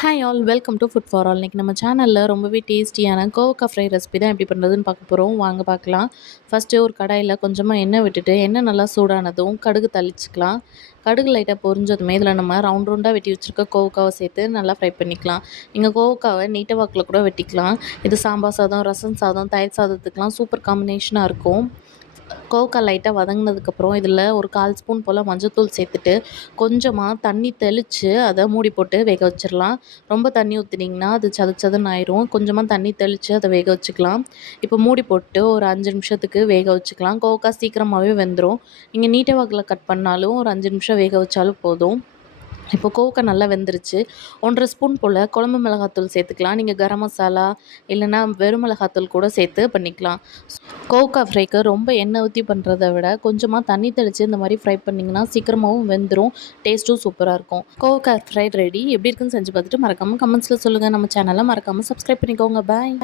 Hi all welcome to food for all. இன்றைக்கி நம்ம சேனலில் ரொம்பவே டேஸ்டியான கோவக்காய் ஃப்ரை ரெசிபி தான் எப்படி பண்ணுறதுன்னு பார்க்க போகிறோம். வாங்க பார்க்கலாம். ஃபஸ்ட்டு ஒரு கடாயில் கொஞ்சமாக எண்ணெய் விட்டுட்டு எண்ணெய் நல்லா சூடானதும் கடுகு தளிச்சிக்கலாம். கடுகு லைட்டாக பொரிஞ்சதுமே இதில் நம்ம ரவுண்ட் ரவுண்டாக வெட்டி வச்சுருக்க கோவக்காவை சேர்த்து நல்லா ஃப்ரை பண்ணிக்கலாம். நீங்கள் கோவக்காவை நீட்ட வாக்கில் கூட வெட்டிக்கலாம். இது சாம்பார் சாதம், ரசம் சாதம், தயிர் சாதத்துக்கெலாம் சூப்பர் காம்பினேஷனாக இருக்கும். கோவக்காய் லைட்டாக வதங்கினதுக்கப்புறம் இதில் ஒரு 1/4 ஸ்பூன் போல் மஞ்சள்தூள் சேர்த்துட்டு கொஞ்சமாக தண்ணி தெளித்து அதை மூடி போட்டு வேக வச்சிடலாம். ரொம்ப தண்ணி ஊற்றினீங்கன்னா அது சதுன்னு ஆயிரும். கொஞ்சமாக தண்ணி தெளித்து அதை வேக வச்சுக்கலாம். இப்போ மூடி போட்டு ஒரு 5 நிமிஷத்துக்கு வேக வச்சுக்கலாம். கோவக்காய் சீக்கிரமாகவே வெந்துடும். நீங்கள் நீட்ட வாக்கில் கட் பண்ணாலும் ஒரு 5 நிமிஷம் வேக வச்சாலும் போதும். இப்போ கோவக்காய் நல்லா வெந்துருச்சு. 1 1/2 ஸ்பூன் போல் குழம்பு மிளகாத்தூள் சேர்த்துக்கலாம். நீங்கள் கரம் மசாலா இல்லைன்னா வெறும் மிளகாத்தூள் கூட சேர்த்து பண்ணிக்கலாம். கோவக்காய் ஃப்ரைக்கு ரொம்ப எண்ணெய் ஊற்றி பண்ணுறத விட கொஞ்சமாக தண்ணி தெளித்து இந்த மாதிரி ஃப்ரை பண்ணிங்கன்னா சீக்கிரமாகவும் வெந்துடும். டேஸ்ட்டும் சூப்பராக இருக்கும். கோவக்காய் ஃப்ரை ரெடி. எப்படி இருக்குன்னு செஞ்சு பார்த்துட்டு மறக்காமல் கமெண்ட்ஸில் சொல்லுங்கள். நம்ம சேனலை மறக்காமல் சப்ஸ்கிரைப் பண்ணிக்கோங்க. பாய்.